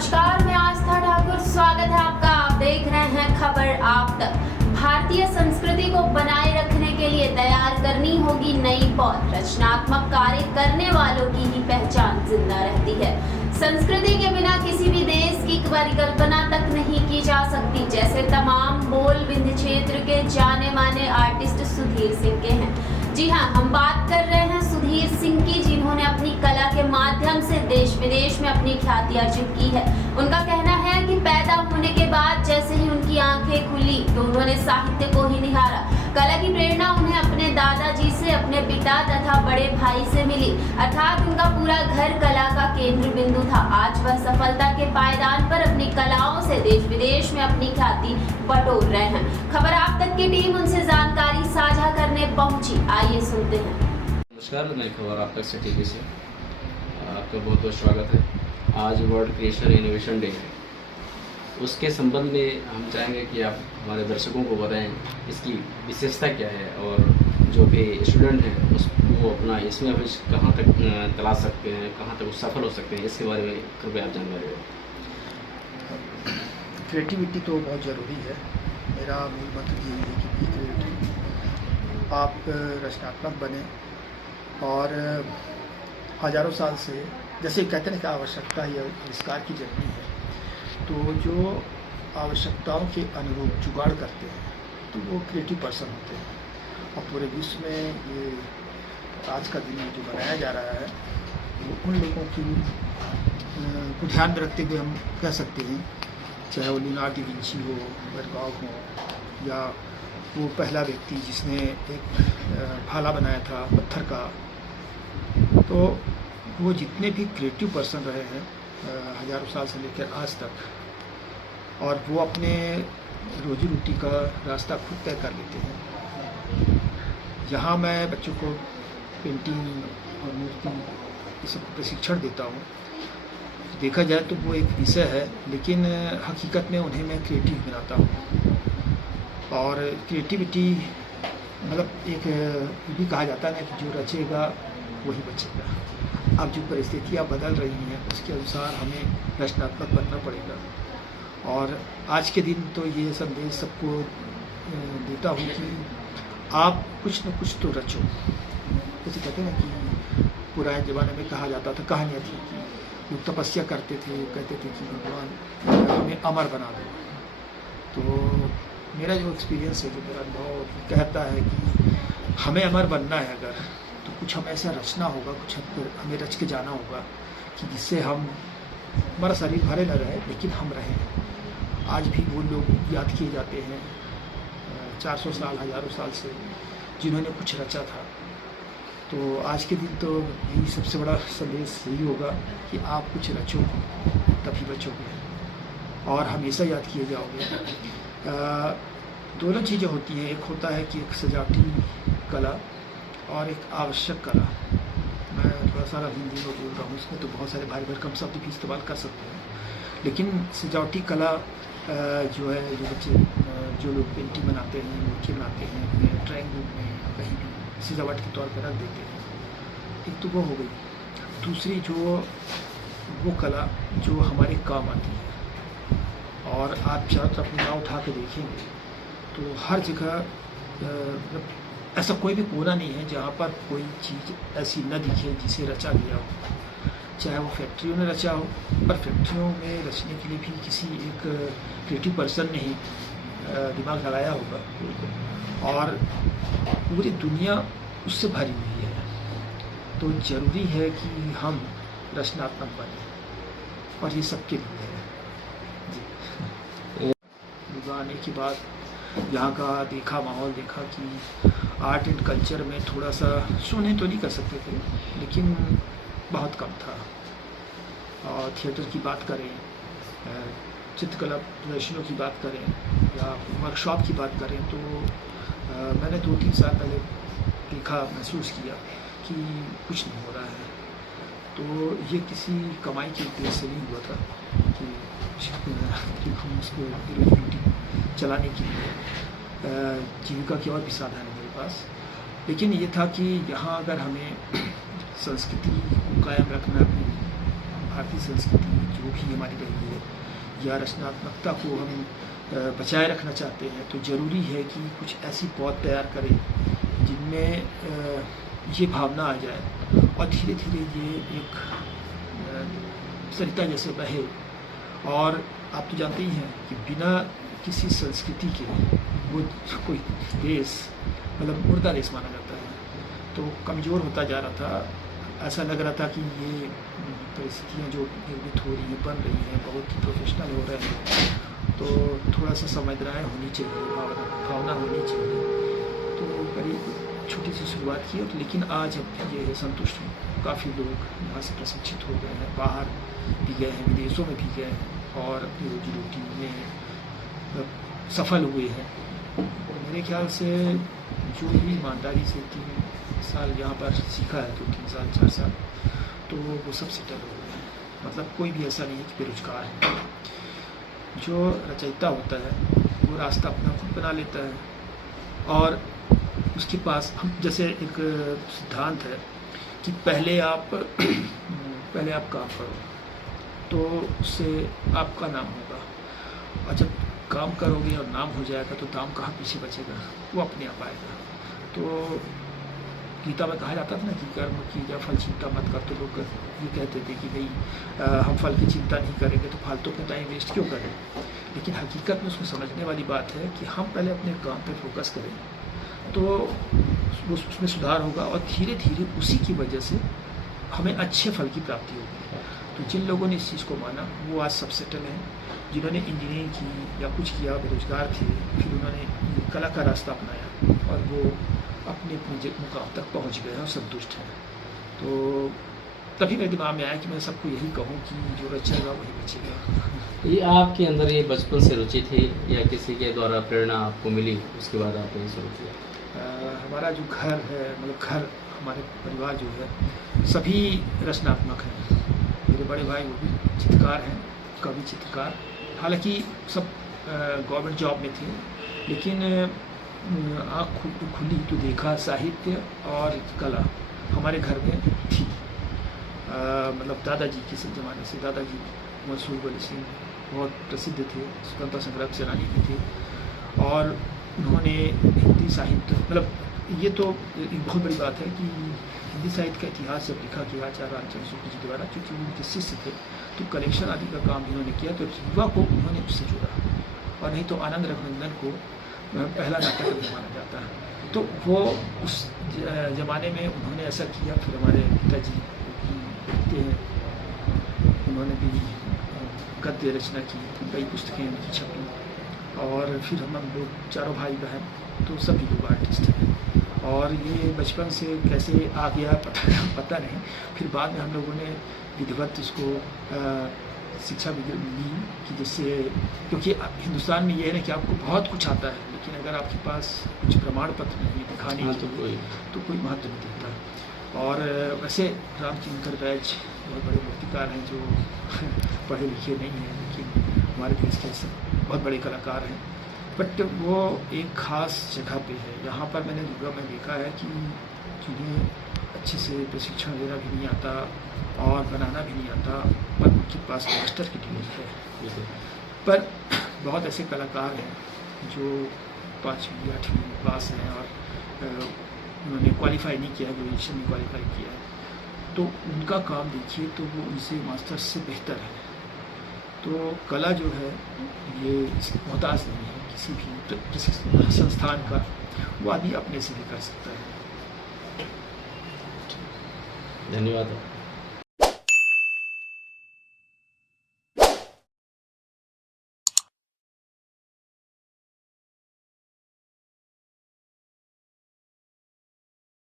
नमस्कार, मैं आस्था ठाकुर। स्वागत है आपका। आप देख रहे हैं खबर आप तक। भारतीय संस्कृति को बनाए रखने के लिए तैयार करनी होगी नई पौध। रचनात्मक कार्य करने वालों की ही पहचान जिंदा रहती है। संस्कृति के बिना किसी भी देश की परिकल्पना तक नहीं की जा सकती। जैसे तमाम बोल विंध्य क्षेत्र के जाने माने आर्टिस्ट सुधीर सिंह के हैं। जी हाँ, हम बात कर रहे हैं सुधीर सिंह की, जिन्होंने अपनी कला के माध्यम से देश विदेश में अपनी ख्याति अर्जित की है। उनका कहना है कि पैदा होने के बाद जैसे ही उनकी आंखें खुली तो उन्होंने साहित्य को ही निहारा। कला की प्रेरणा उन्हें अपने दादाजी से, अपने पिता तथा बड़े भाई से मिली, अर्थात उनका पूरा घर कला का केंद्र बिंदु था। आज वह सफलता के पायदान पर अपनी कलाओं से देश विदेश में अपनी ख्याति बटोर रहे हैं। खबर आप तक की टीम उनसे जानकारी साझा करने पहुंची। आइए सुनते हैं। नमस्कार, मैं खबर आप तक से टीवी से आपका बहुत बहुत स्वागत है। आज वर्ल्ड क्रिएशन इनोवेशन डे है। उसके संबंध में हम चाहेंगे कि आप हमारे दर्शकों को बताएं इसकी विशेषता क्या है और जो भी स्टूडेंट हैं उसको अपना इसमें अभी कहाँ तक तलाश सकते हैं, कहाँ तक वो सफल हो सकते हैं, इसके बारे में कृपया आप जानकारी दें। क्रिएटिविटी तो बहुत ज़रूरी है। मेरा मूल मंत्र यही है कि बी क्रिएटिव। आप रचनात्मक बने और हज़ारों साल से जैसे कहते हैं कि आवश्यकता ही आविष्कार की जननी है, तो जो आवश्यकताओं के अनुरूप जुगाड़ करते हैं तो वो क्रिएटिव पर्सन होते हैं। और पूरे विश्व में ये आज का दिन जो मनाया जा रहा है वो उन लोगों की को ध्यान में रखते हुए हम कह सकते हैं, चाहे वो लियोनार्डो दा विंची हो, वैन गॉग हो, या वो पहला व्यक्ति जिसने एक भाला बनाया था पत्थर का। तो वो जितने भी क्रिएटिव पर्सन रहे हैं हज़ारों साल से लेकर आज तक, और वो अपने रोजी रोटी का रास्ता खुद तय कर लेते हैं। यहाँ मैं बच्चों को पेंटिंग और मूर्ति ये सब प्रशिक्षण देता हूँ। देखा जाए तो वो एक विषय है, लेकिन हकीकत में उन्हें मैं क्रिएटिव बनाता हूँ। और क्रिएटिविटी मतलब एक ये भी कहा जाता है ना कि जो रचेगा वही बचेगा। अब जो परिस्थितियाँ बदल रही हैं उसके अनुसार हमें रचनात्मक बनना पड़ेगा। और आज के दिन तो ये संदेश सबको देता हूँ कि आप कुछ न कुछ तो रचो। जैसे कहते हैं ना कि पुराने ज़माने में कहा जाता था, कहानियाँ थी कि लोग तपस्या करते थे, कहते थे कि भगवान हमें अमर बना दो। तो मेरा जो एक्सपीरियंस है, जो मेरा अनुभव कहता है कि हमें अमर बनना है अगर, तो कुछ हमें ऐसा रचना होगा, कुछ हमें रच के जाना होगा कि जिससे हमारा शरीर भरे न रहे लेकिन हम रहें। आज भी वो लोग याद किए जाते हैं 400 साल, हज़ारों साल से, जिन्होंने कुछ रचा था। तो आज के दिन तो यही सबसे बड़ा संदेश यही होगा कि आप कुछ रचो तभी बचोगे और हमेशा याद किए जाओगे। दोनों चीज़ें होती हैं, एक होता है कि एक सजावटी कला और एक आवश्यक कला। मैं थोड़ा सारा हिंदी में बोल रहा हूँ, इसमें तो बहुत सारे भारी भरकम शब्द भी इस्तेमाल कर सकते हैं, लेकिन सजावटी कला जो है, जो बच्चे जो लोग पेंटिंग बनाते हैं, मूर्ति बनाते हैं, अपने ड्राइंग रूम में कहीं भी सजावट के तौर पर रख देते हैं, एक तो वो हो गई। दूसरी जो वो कला जो हमारे काम आती है, और आप चारों तरफ निगाह उठा के देखेंगे तो हर जगह ऐसा कोई भी कोना नहीं है जहाँ पर कोई चीज़ ऐसी न दिखे जिसे रचा गया हो। चाहे वो फैक्ट्रियों ने रचा हो, पर फैक्ट्रियों में रचने के लिए भी किसी एक क्रिएटिव पर्सन ने ही दिमाग लगाया होगा, और पूरी दुनिया उससे भरी हुई है। तो ज़रूरी है कि हम रचनात्मक बने, और ये सबके लिए है। जी, आने के बाद यहाँ का देखा, माहौल देखा कि आर्ट एंड कल्चर में थोड़ा सा सुने तो नहीं कर सकते थे, लेकिन बहुत कम था। और थिएटर की बात करें, चित्रकला प्रदर्शनियों की बात करें, या वर्कशॉप की बात करें, तो मैंने 2-3 साल पहले देखा, महसूस किया कि कुछ नहीं हो रहा है। तो ये किसी कमाई के उद्देश्य से नहीं हुआ था कि हम उसको रोटी चलाने के लिए जीविका के और भी साधन है मेरे पास, लेकिन ये था कि यहाँ अगर हमें संस्कृति को कायम रखना, अपनी भारतीय संस्कृति जो भी हमारी रही है या रचनात्मकता को हम बचाए रखना चाहते हैं तो ज़रूरी है कि कुछ ऐसी पौध तैयार करें जिनमें ये भावना आ जाए और धीरे धीरे ये एक सरिता जैसे बहे। और आप तो जानते ही हैं कि बिना किसी संस्कृति के वो कोई देश मतलब मुर्दा देश माना जाता है, तो कमज़ोर होता जा रहा था। ऐसा लग रहा था कि ये परिस्थितियाँ जो निर्मित हो रही हैं, बन रही हैं, बहुत ही प्रोफेशनल हो रहे हैं, तो थोड़ा सा संवेदनाएँ होनी चाहिए, भावना होनी चाहिए। तो करीब छोटी सी शुरुआत की, लेकिन आज अब ये संतुष्ट हूँ। काफ़ी लोग यहाँ से प्रशिक्षित हो गए हैं, बाहर भी गए हैं, विदेशों में भी गए हैं और अपनी रोजी रोटी में सफल हुए हैं। और मेरे ख्याल से जो भी ईमानदारी से 3 साल यहाँ पर सीखा है, तो 3 साल 4 साल, तो वो सब सेटल हो गए हैं। मतलब कोई भी ऐसा नहीं है कि बेरोजगार है। जो रचयिता होता है वो रास्ता अपना खुद बना लेता है और उसके पास हम जैसे एक सिद्धांत है कि पहले आप काम करो तो उससे आपका नाम होगा, और जब काम करोगे और नाम हो जाएगा तो दाम कहाँ पीछे बचेगा, वो अपने आप आएगा। तो गीता में कहा जाता था ना कि कर्म की या फल चिंता मत कर। तो लोग ये कहते थे कि भाई हम फल की चिंता नहीं करेंगे तो फालतू का टाइम वेस्ट क्यों करें। लेकिन हकीकत में उसमें समझने वाली बात है कि हम पहले अपने काम पे फोकस करें तो उसमें सुधार होगा और धीरे धीरे उसी की वजह से हमें अच्छे फल की प्राप्ति होगी। तो जिन लोगों ने इस चीज़ को माना वो आज सब सेटल हैं। जिन्होंने इंजीनियरिंग की या कुछ किया, बेरोजगार थे, फिर उन्होंने कला का रास्ता अपनाया और वो अपने अपने मुकाम तक पहुंच गए हैं और संतुष्ट हैं। तो तभी मेरे दिमाग में आया कि मैं सबको यही कहूँ कि जो बचेगा वही बचेगा। ये आपके अंदर ये बचपन से रुचि थी या किसी के द्वारा प्रेरणा आपको मिली उसके बाद आपने शुरू किया? हमारा जो घर है, मतलब घर हमारे परिवार जो है सभी रचनात्मक हैं। मेरे बड़े भाई वो भी चित्रकार हैं, कवि चित्रकार। हालांकि सब गवर्नमेंट जॉब में थे, लेकिन आँख खुली तो देखा साहित्य और कला हमारे घर में थी। मतलब दादाजी के ज़माने से, दादाजी मसूर अली सिंह बहुत प्रसिद्ध थे, स्वतंत्रता संग्राम सेनानी भी थे और उन्होंने हिंदी साहित्य, मतलब ये तो एक बहुत बड़ी बात है कि हिंदी साहित्य का इतिहास जब लिखा गया आचार्य रामचंद्र शुक्ल जी द्वारा, क्योंकि वो उनके शिष्य थे, तो कलेक्शन आदि का काम इन्होंने किया, तो युवा को उन्होंने उससे जोड़ा। और नहीं तो आनंद रघुनंदन को पहला नाटक नहीं माना जाता है। तो वो उस ज़माने में उन्होंने ऐसा किया। फिर हमारे पिताजी लिखते हैं, उन्होंने भी गद्य रचना की, कई पुस्तकें उनकी छपी और फिर हम लोग चारों भाई बहन तो सभी लोग आर्टिस्ट हैं। और ये बचपन से कैसे आ गया पता नहीं। फिर बाद में हम लोगों ने विधिवत इसको शिक्षा भी ली कि जिससे, क्योंकि हिंदुस्तान में ये है ना कि आपको बहुत कुछ आता है, लेकिन अगर आपके पास कुछ प्रमाण पत्र नहीं दिखाने के तो कोई महत्व नहीं देता। और वैसे रामचंद्र बैज बहुत बड़े मूर्तिकार हैं जो पढ़े लिखे नहीं हैं, लेकिन हमारे देश के बहुत बड़े कलाकार हैं। बट वो एक ख़ास जगह पे है। यहाँ पर मैंने दुर्गा में देखा है कि जिन्हें अच्छे से प्रशिक्षण देना भी नहीं आता और बनाना भी नहीं आता, पर उनके पास मास्टर की डिग्री है। पर बहुत ऐसे कलाकार हैं जो 5वीं 8वीं पास हैं और उन्होंने क्वालिफाई नहीं किया, ग्रेजुएशन में क्वालिफाई किया है, तो उनका काम देखिए तो वो उनसे मास्टर्स से बेहतर है। तो कला जो है ये मोहताज नहीं है किसी भी संस्थान का, वो आदमी अपने से भी कर सकता है। धन्यवाद।